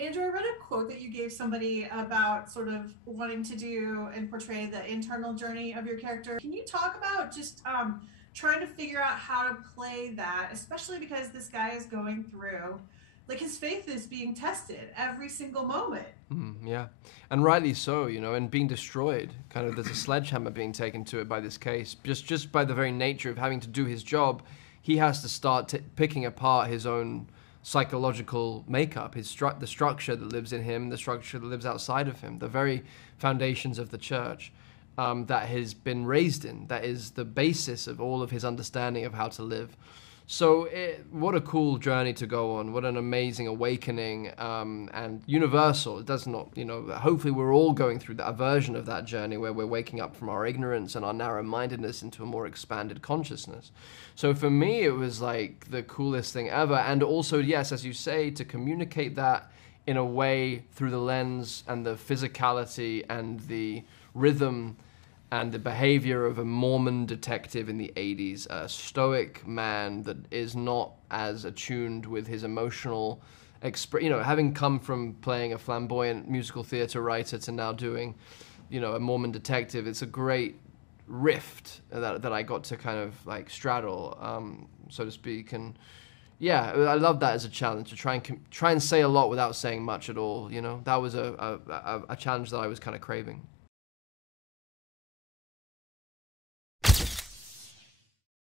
Andrew, I read a quote that you gave somebody about sort of wanting to do and portray the internal journey of your character. Can you talk about just trying to figure out how to play that, especially because this guy is going through, like, his faith is being tested every single moment. Yeah, and rightly so, you know, and being destroyed. Kind of, there's a sledgehammer being taken to it by this case. Just by the very nature of having to do his job, he has to start picking apart his own psychological makeup, the structure that lives in him, the structure that lives outside of him, the very foundations of the church that has been raised in. That is the basis of all of his understanding of how to live. So what a cool journey to go on. What an amazing awakening and universal. It does not, you know, hopefully we're all going through that version of that journey where we're waking up from our ignorance and our narrow-mindedness into a more expanded consciousness. So for me, it was like the coolest thing ever. And also, yes, as you say, to communicate that in a way through the lens and the physicality and the rhythm and the behavior of a Mormon detective in the 80s, a stoic man that is not as attuned with his emotional you know, having come from playing a flamboyant musical theater writer to now doing, you know, a Mormon detective. It's a great rift that I got to kind of like straddle, so to speak. And yeah, I love that as a challenge, to try and say a lot without saying much at all. You know, that was a challenge that I was kind of craving.